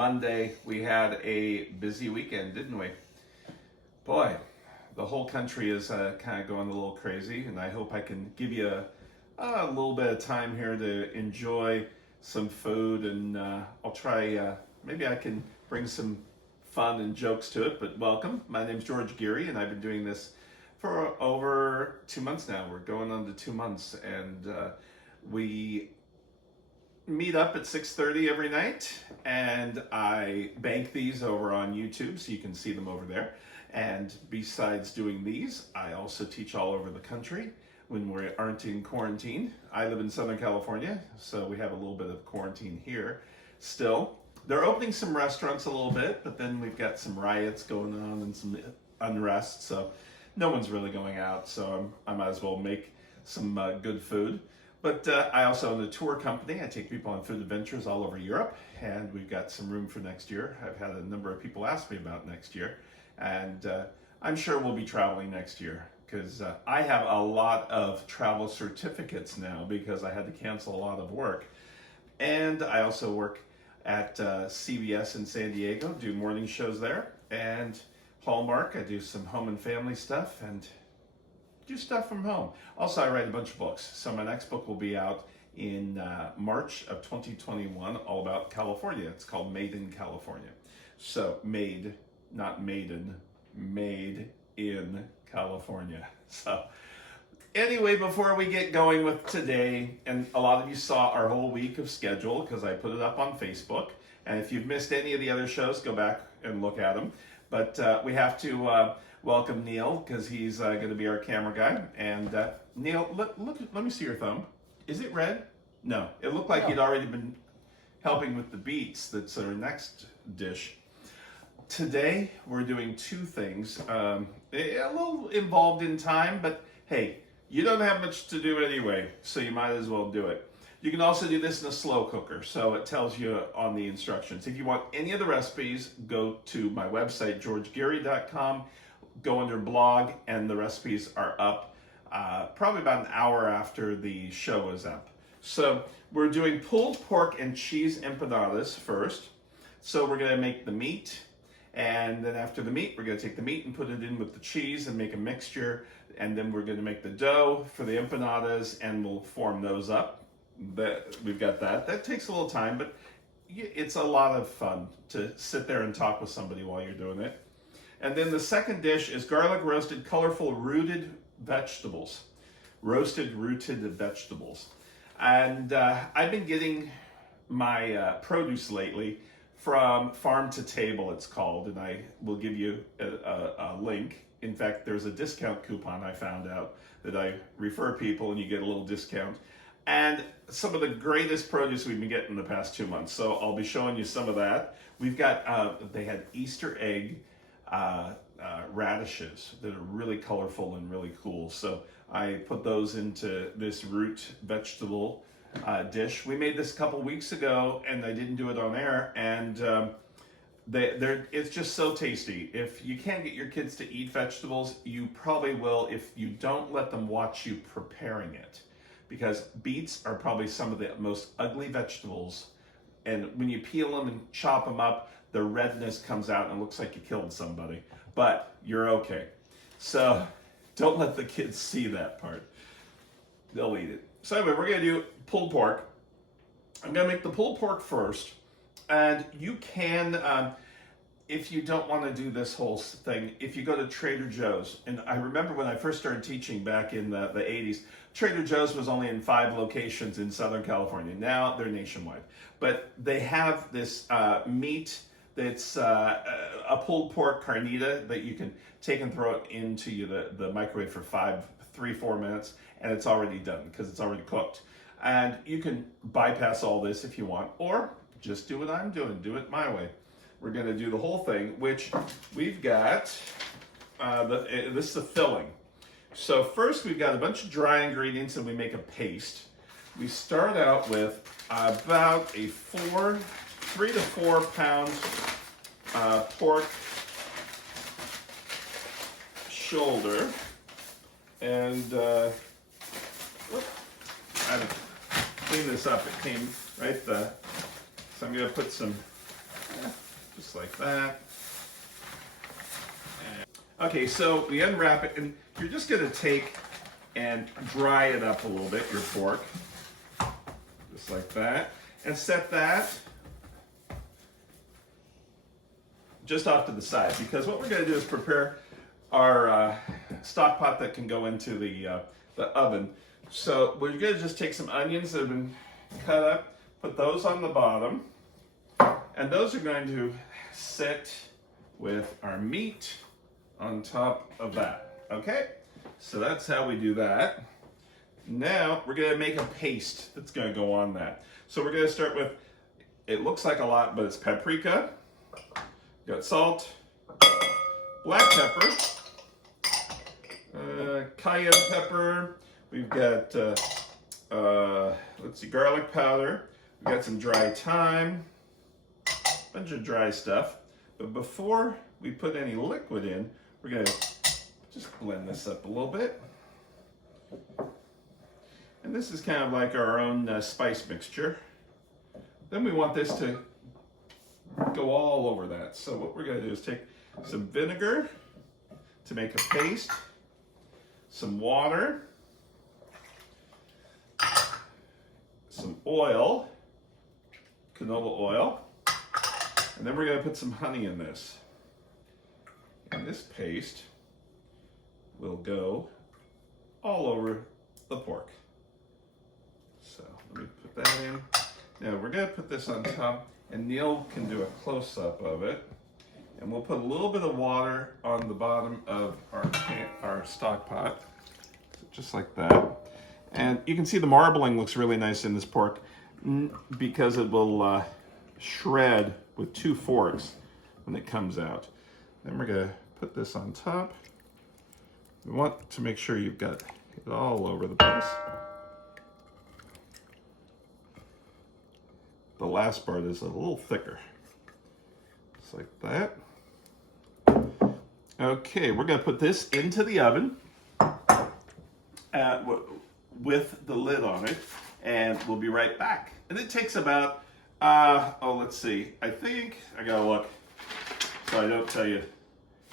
Monday. We had a busy weekend, didn't we? Boy, the whole country is kind of going a little crazy, and I hope I can give you a little bit of time here to enjoy some food, and I'll try, maybe I can bring some fun and jokes to it, but welcome. My name's George Geary, and I've been doing this for over 2 months now. We're going on to 2 months, and we meet up at 6:30 every night, and I bank these over on YouTube so you can see them over there. And besides doing these, I also teach all over the country when we aren't in quarantine. I live in Southern California, so we have a little bit of quarantine here still. They're opening some restaurants a little bit, but then we've got some riots going on and some unrest, so no one's really going out, so I might as well make some good food. But I also own a tour company. I take people on food adventures all over Europe, and we've got some room for next year. I've had a number of people ask me about next year, and I'm sure we'll be traveling next year because I have a lot of travel certificates now because I had to cancel a lot of work. And I also work at CBS in San Diego, do morning shows there, and Hallmark. I do some home and family stuff and do stuff from home. Also, I write a bunch of books. So my next book will be out in March of 2021, all about California. It's called Made in California. So made, not maiden, made in California. So anyway, before we get going with today, and a lot of you saw our whole week of schedule because I put it up on Facebook. And if you've missed any of the other shows, go back and look at them. But we have to welcome Neil because he's going to be our camera guy. And Neil, let me see your thumb. Is it red? No, it looked like you'd already been helping with the beets. That's our next dish. Today we're doing two things. A little involved in time, but hey, you don't have much to do anyway, so you might as well do it. You can also do this in a slow cooker, so it tells you on the instructions. If you want any of the recipes, go to my website, georgegeary.com, go under blog, and the recipes are up probably about an hour after the show is up. So we're doing pulled pork and cheese empanadas first. So we're gonna make the meat, and then after the meat, we're gonna take the meat and put it in with the cheese and make a mixture, and then we're gonna make the dough for the empanadas, and we'll form those up. We've got that. That takes a little time, but it's a lot of fun to sit there and talk with somebody while you're doing it. And then the second dish is garlic roasted, colorful rooted vegetables. Roasted rooted vegetables. And I've been getting my produce lately from Farm to Table, it's called, and I will give you a link. In fact, there's a discount coupon I found out that I refer people and you get a little discount. And some of the greatest produce we've been getting in the past 2 months. So I'll be showing you some of that. We've got, they had Easter egg radishes that are really colorful and really cool. So I put those into this root vegetable dish. We made this a couple weeks ago and I didn't do it on air. And it's just so tasty. If you can't get your kids to eat vegetables, you probably will if you don't let them watch you preparing it. Because beets are probably some of the most ugly vegetables. And when you peel them and chop them up, the redness comes out and it looks like you killed somebody. But you're okay. So don't let the kids see that part. They'll eat it. So anyway, we're gonna do pulled pork. I'm gonna make the pulled pork first. And you can, if you don't want to do this whole thing, if you go to Trader Joe's, and I remember when I first started teaching back in the 80s, Trader Joe's was only in 5 locations in Southern California. Now they're nationwide. But they have this meat that's a pulled pork carnita that you can take and throw it into the microwave for 3-4 minutes, and it's already done because it's already cooked. And you can bypass all this if you want, or just do what I'm doing, do it my way. We're gonna do the whole thing, which we've got, this is the filling. So first we've got a bunch of dry ingredients and we make a paste. We start out with about a 3 to 4 pound pork shoulder. And I had to clean this up, it came right there. So I'm gonna put some just like that. Okay, so we unwrap it, and you're just going to take and dry it up a little bit, your pork, just like that, and set that just off to the side, because what we're going to do is prepare our stock pot that can go into the oven. So we're going to just take some onions that have been cut up, put those on the bottom, and those are going to sit with our meat on top of that. Okay, so that's how we do that. Now we're going to make a paste that's going to go on that. So we're going to start with, it looks like a lot, but it's paprika, got salt, black pepper, cayenne pepper, we've got let's see, garlic powder, we've got some dry thyme, bunch of dry stuff. But before we put any liquid in, we're going to just blend this up a little bit. And this is kind of like our own spice mixture. Then we want this to go all over that. So what we're going to do is take some vinegar to make a paste, some water, some oil, canola oil, and then we're going to put some honey in this. And this paste will go all over the pork. So let me put that in. Now we're going to put this on top, and Neil can do a close-up of it. And we'll put a little bit of water on the bottom of our stock pot, just like that. And you can see the marbling looks really nice in this pork because it will shred with 2 forks when it comes out. Then we're going to put this on top. We want to make sure you've got it all over the place. The last part is a little thicker. Just like that. Okay, we're going to put this into the oven with the lid on it, and we'll be right back. And it takes about, let's see, I think, I gotta look so I don't tell you. It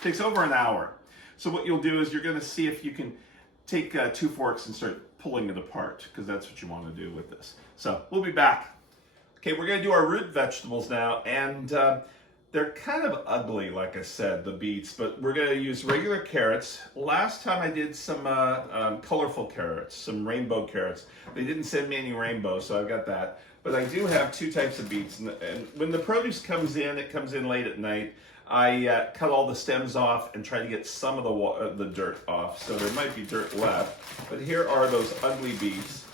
takes over an hour. So what you'll do is you're gonna see if you can take 2 forks and start pulling it apart, because that's what you want to do with this. So we'll be back. Okay, we're gonna do our root vegetables now, and they're kind of ugly, like I said, the beets, but we're going to use regular carrots. Last time I did some colorful carrots, some rainbow carrots. They didn't send me any rainbow, so I've got that. But I do have 2 types of beets. And when the produce comes in, it comes in late at night. I cut all the stems off and try to get some of the dirt off. So there might be dirt left. But here are those ugly beets.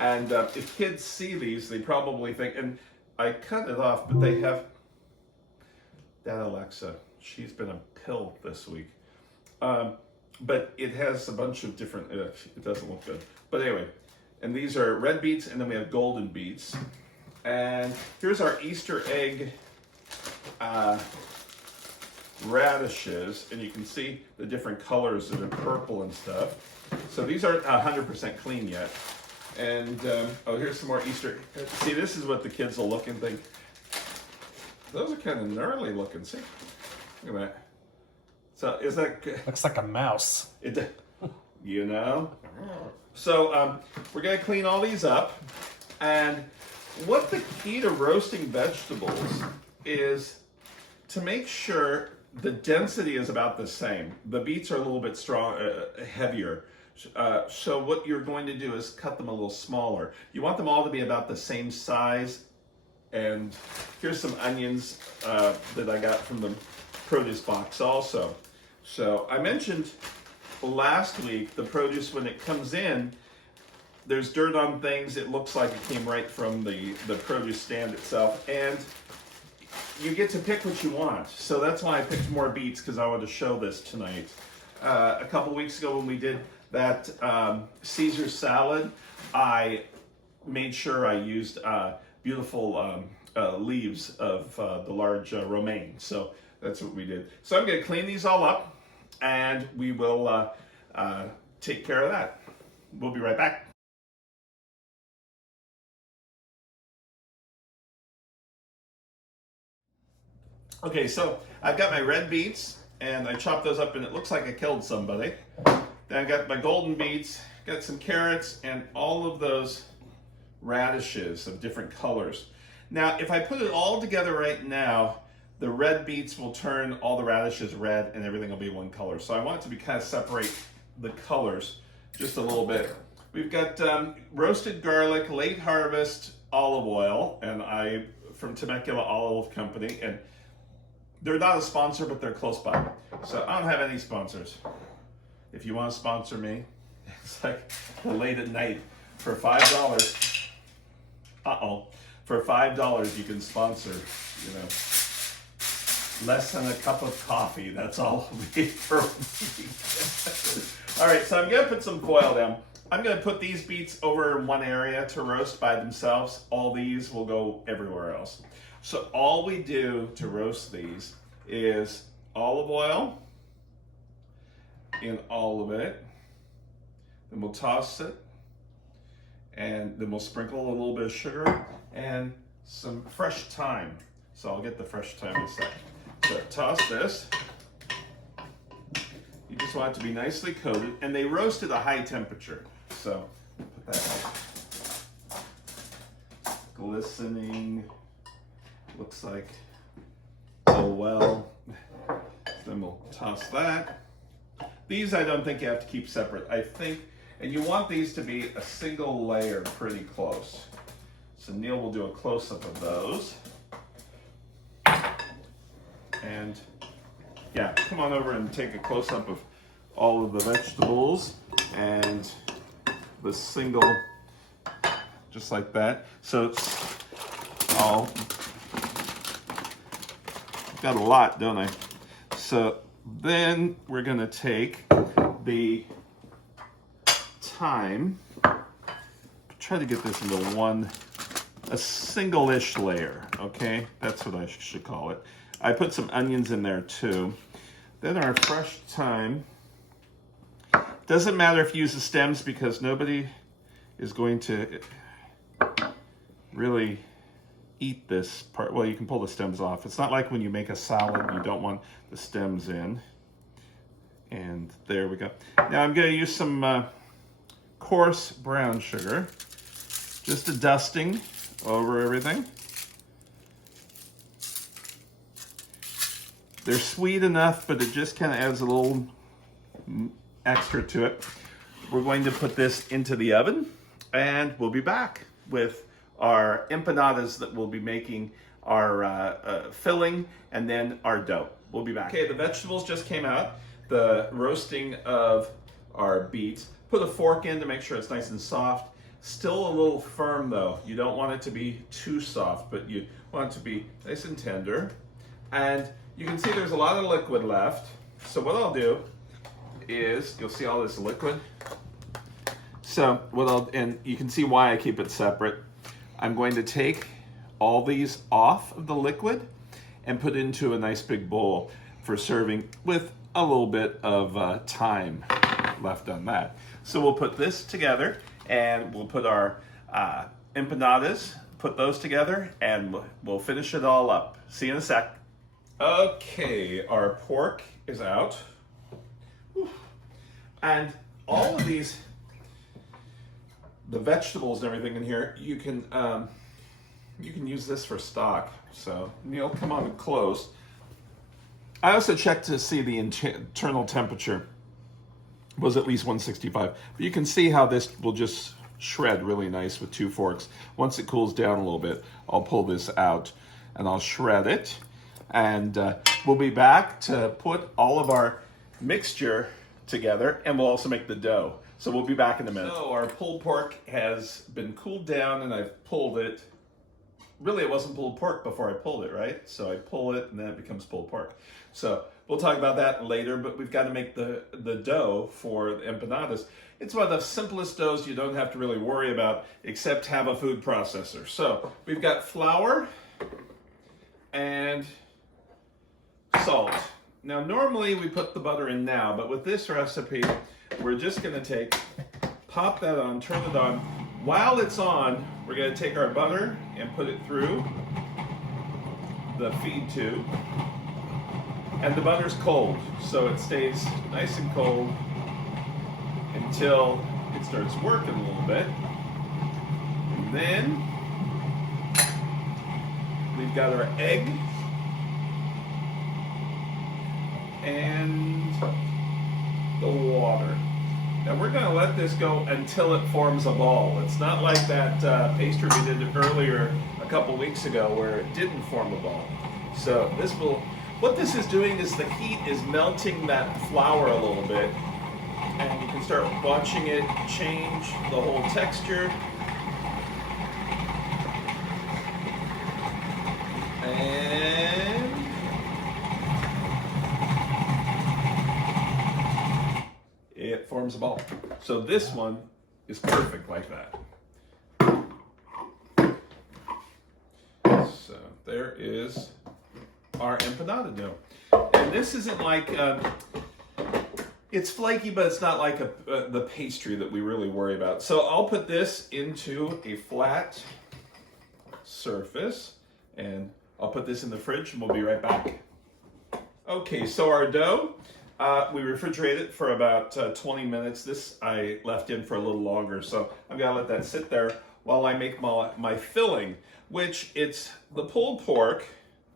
And if kids see these, they probably think, and I cut it off, but they have... That Alexa, she's been a pill this week. But it has a bunch of different, it doesn't look good. But anyway, and these are red beets, and then we have golden beets. And here's our Easter egg radishes, and you can see the different colors that are purple and stuff. So these aren't 100% clean yet. And, oh, here's some more Easter. See, this is what the kids will look and think. Those are kind of gnarly looking. See, look at that. So is that looks like a mouse? You know. So we're gonna clean all these up, and what the key to roasting vegetables is to make sure the density is about the same. The beets are a little bit strong, heavier. So what you're going to do is cut them a little smaller. You want them all to be about the same size. And here's some onions that I got from the produce box also. So I mentioned last week the produce, when it comes in, there's dirt on things. It looks like it came right from the produce stand itself. And you get to pick what you want. So that's why I picked more beets, because I wanted to show this tonight. A couple weeks ago when we did that Caesar salad, I made sure I used beautiful leaves of the large romaine. So that's what we did. So I'm going to clean these all up, and we will take care of that. We'll be right back. Okay, so I've got my red beets, and I chopped those up, and it looks like I killed somebody. Then I got my golden beets, got some carrots, and all of those radishes of different colors. Now, if I put it all together right now, the red beets will turn all the radishes red, and everything will be one color. So I want it to be kind of separate the colors just a little bit. We've got roasted garlic, late harvest olive oil, and from Temecula Olive Company, and they're not a sponsor, but they're close by. So I don't have any sponsors. If you want to sponsor me, it's like late at night for $5. For $5 you can sponsor, you know, less than a cup of coffee. That's all it'll be for me. All right, so I'm gonna put some foil down. I'm gonna put these beets over in one area to roast by themselves. All these will go everywhere else. So all we do to roast these is olive oil in all of it. Then we'll toss it, and then we'll sprinkle a little bit of sugar and some fresh thyme. So I'll get the fresh thyme in a second. So toss this. You just want it to be nicely coated, and they roast at a high temperature. So put that glistening. Looks like, oh well. Then we'll toss that. These I don't think you have to keep separate. I think, and you want these to be a single layer pretty close. So Neil will do a close-up of those. And yeah, come on over and take a close-up of all of the vegetables and the single, just like that. So I've got a lot, don't I? So then we're gonna take the thyme, try to get this into a single-ish layer, okay? That's what I should call it. I put some onions in there too. Then our fresh thyme. Doesn't matter if you use the stems because nobody is going to really eat this part. Well, you can pull the stems off. It's not like when you make a salad, you don't want the stems in. And there we go. Now I'm going to use some coarse brown sugar. Just a dusting over everything. They're sweet enough, but it just kind of adds a little extra to it. We're going to put this into the oven, and we'll be back with our empanadas that we'll be making our filling and then our dough. We'll be back. Okay, the vegetables just came out. The roasting of our beets. Put a fork in to make sure it's nice and soft. Still a little firm though. You don't want it to be too soft, but you want it to be nice and tender. And you can see there's a lot of liquid left. So what I'll do is, you'll see all this liquid. So and you can see why I keep it separate. I'm going to take all these off of the liquid and put it into a nice big bowl for serving with a little bit of thyme left on that. So we'll put this together and we'll put our empanadas, put those together, and we'll finish it all up. See you in a sec. Okay, our pork is out. Whew. And all of these, the vegetables and everything in here, you can use this for stock. So Neil, come on close. I also checked to see the internal temperature was at least 165. But you can see how this will just shred really nice with 2 forks. Once it cools down a little bit, I'll pull this out and I'll shred it. And we'll be back to put all of our mixture together, and we'll also make the dough. So we'll be back in a minute. So our pulled pork has been cooled down, and I've pulled it. Really, it wasn't pulled pork before I pulled it, right? So I pull it, and then it becomes pulled pork. So we'll talk about that later, but we've got to make the dough for the empanadas. It's one of the simplest doughs you don't have to really worry about, except have a food processor. So we've got flour and salt. Now normally we put the butter in now, but with this recipe, we're just gonna pop that on, turn it on. While it's on, we're gonna take our butter and put it through the feed tube. And the butter's cold, so it stays nice and cold until it starts working a little bit. And then we've got our egg and the water. Now we're going to let this go until it forms a ball. It's not like that pastry we did earlier a couple weeks ago where it didn't form a ball. So what this is doing is the heat is melting that flour a little bit, and you can start watching it change the whole texture. And it forms a ball. So this one is perfect like that. So there is our empanada dough. And this isn't like, it's flaky, but it's not like the pastry that we really worry about. So I'll put this into a flat surface, and I'll put this in the fridge, and we'll be right back. Okay, so our dough, we refrigerate it for about 20 minutes. This I left in for a little longer, so I'm gonna let that sit there while I make my filling, which it's the pulled pork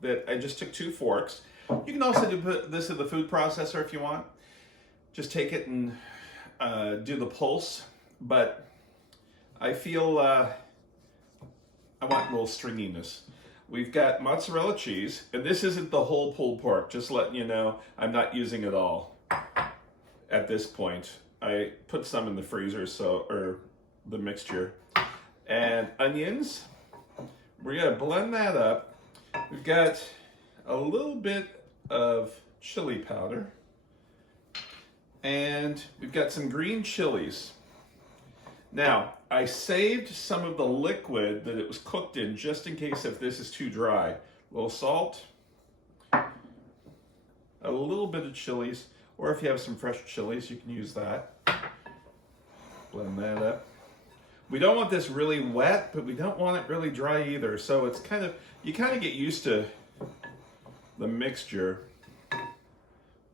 that I just took 2 forks. You can also do this in the food processor if you want. Just take it and do the pulse, but I feel I want a little stringiness. We've got mozzarella cheese, and this isn't the whole pulled pork, just letting you know I'm not using it all at this point. I put some in the freezer, or the mixture. And onions, we're gonna blend that up. We've got a little bit of chili powder, and we've got some green chilies. Now, I saved some of the liquid that it was cooked in just in case if this is too dry. A little salt, a little bit of chilies, or if you have some fresh chilies, you can use that. Blend that up. We don't want this really wet, but we don't want it really dry either. So it's you kind of get used to the mixture.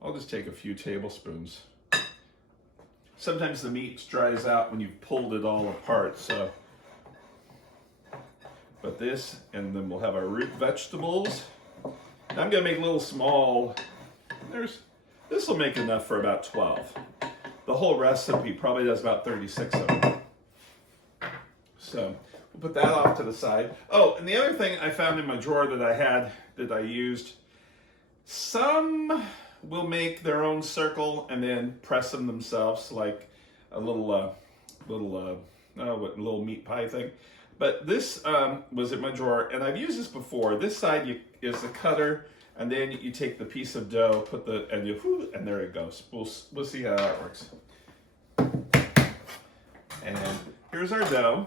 I'll just take a few tablespoons. Sometimes the meat dries out when you've pulled it all apart, so. But this, and then we'll have our root vegetables. Now I'm gonna make little small, this will make enough for about 12. The whole recipe probably does about 36 of them. So we'll put that off to the side. Oh, and the other thing I found in my drawer that I used, some will make their own circle and then press them themselves, like a little meat pie thing. But this was in my drawer, and I've used this before. This side is the cutter, and then you take the piece of dough, and there it goes. We'll see how that works. And here's our dough.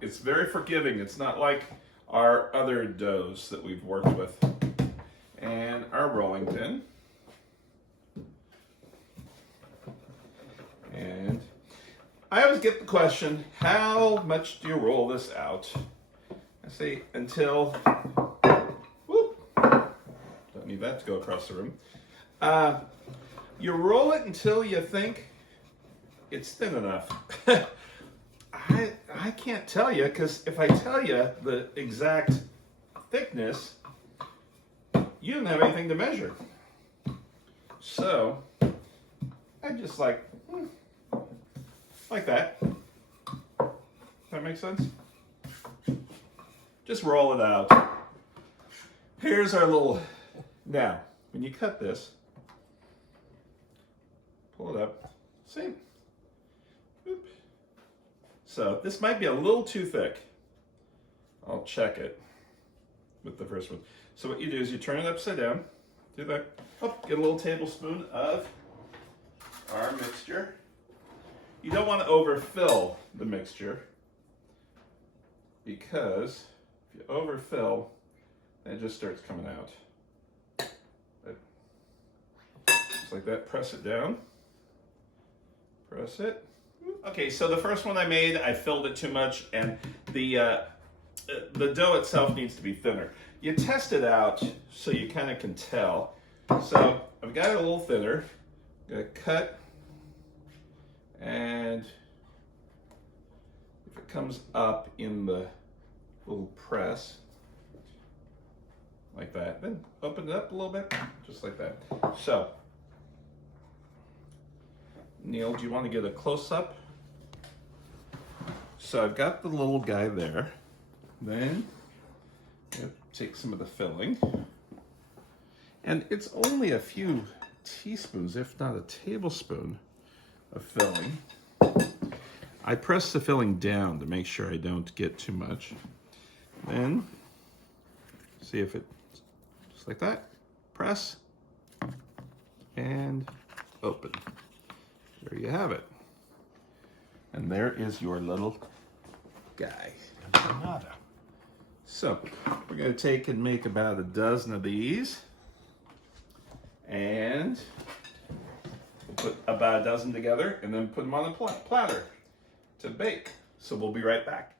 It's very forgiving. It's not like our other doughs that we've worked with. And our rolling pin. And I always get the question, how much do you roll this out? I say until, whoop, don't need that to go across the room. You roll it until you think it's thin enough. I can't tell you, because if I tell you the exact thickness, you don't have anything to measure. So I just like that. Does that make sense? Just roll it out. Here's our little, now, when you cut this, pull it up, see? Oop. So this might be a little too thick. I'll check it with the first one. So what you do is you turn it upside down, do that, get a little tablespoon of our mixture. You don't want to overfill the mixture, because if you overfill, then it just starts coming out. Just like that, press it down. Press it. Okay, so the first one I made, I filled it too much, and the dough itself needs to be thinner. You test it out so you kind of can tell. So I've got it a little thinner. I'm gonna cut, and if it comes up in the little press, like that, then open it up a little bit, just like that. So, Neil, do you want to get a close-up? So I've got the little guy there. Then, take some of the filling. And it's only a few teaspoons, if not a tablespoon, of filling. I press the filling down to make sure I don't get too much. Then, see if it, just like that, press, and open. There you have it. And there is your little guy. Empanada. So, we're going to take and make about a dozen of these. And we'll put about a dozen together and then put them on a platter to bake. So we'll be right back.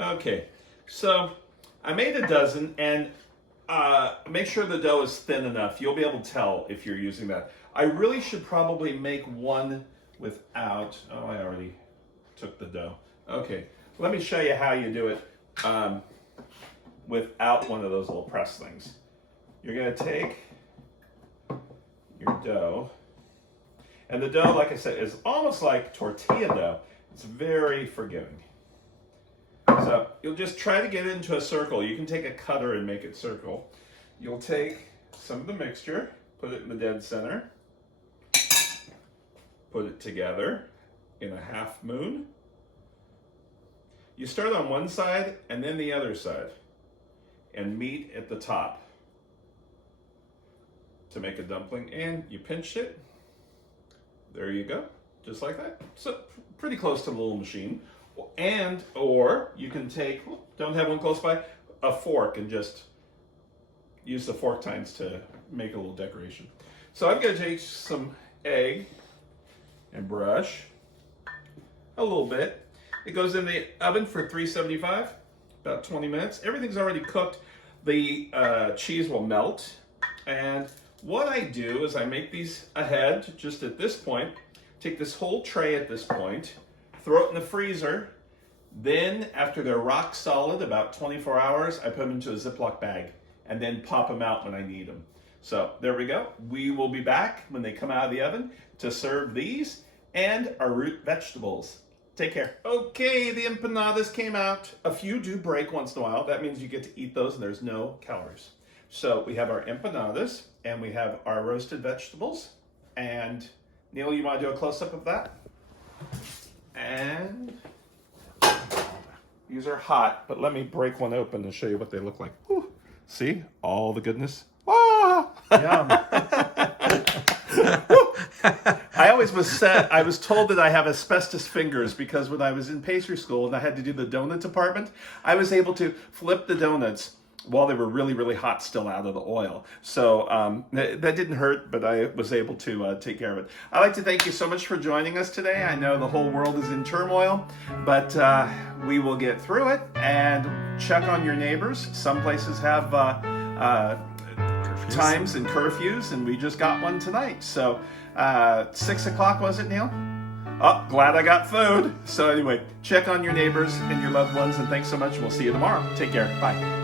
Okay. So I made a dozen, and make sure the dough is thin enough. You'll be able to tell if you're using that. I really should probably make one without, oh, I already took the dough. Okay, let me show you how you do it without one of those little press things. You're gonna take your dough, and the dough, like I said, is almost like tortilla dough. It's very forgiving. So you'll just try to get it into a circle. You can take a cutter and make it circle. You'll take some of the mixture, put it in the dead center, put it together in a half moon. You start on one side and then the other side, and meet at the top to make a dumpling, and you pinch it. There you go, just like that. So pretty close to the little machine. And, or you can take, don't have one close by, a fork, and just use the fork tines to make a little decoration. So I'm going to take some egg and brush a little bit. It goes in the oven for 375, about 20 minutes. Everything's already cooked. The cheese will melt. And what I do is I make these ahead just at this point. Take this whole tray at this point, throw it in the freezer. Then, after they're rock solid, about 24 hours, I put them into a Ziploc bag and then pop them out when I need them. So there we go. We will be back when they come out of the oven to serve these and our root vegetables. Take care. Okay, the empanadas came out. A few do break once in a while. That means you get to eat those and there's no calories. So we have our empanadas and we have our roasted vegetables. And Neil, you want to do a close-up of that? And these are hot, but let me break one open and show you what they look like. Whew. See all the goodness. Ah! Yum. I was told that I have asbestos fingers because when I was in pastry school and I had to do the donut department, I was able to flip the donuts while they were really, really hot still out of the oil. So that didn't hurt, but I was able to take care of it. I'd like to thank you so much for joining us today. I know the whole world is in turmoil, but we will get through it. And check on your neighbors. Some places have times and curfews, and we just got one tonight. So 6 o'clock, was it, Neil? Oh, glad I got food. So anyway, check on your neighbors and your loved ones, and thanks so much. We'll see you tomorrow. Take care. Bye.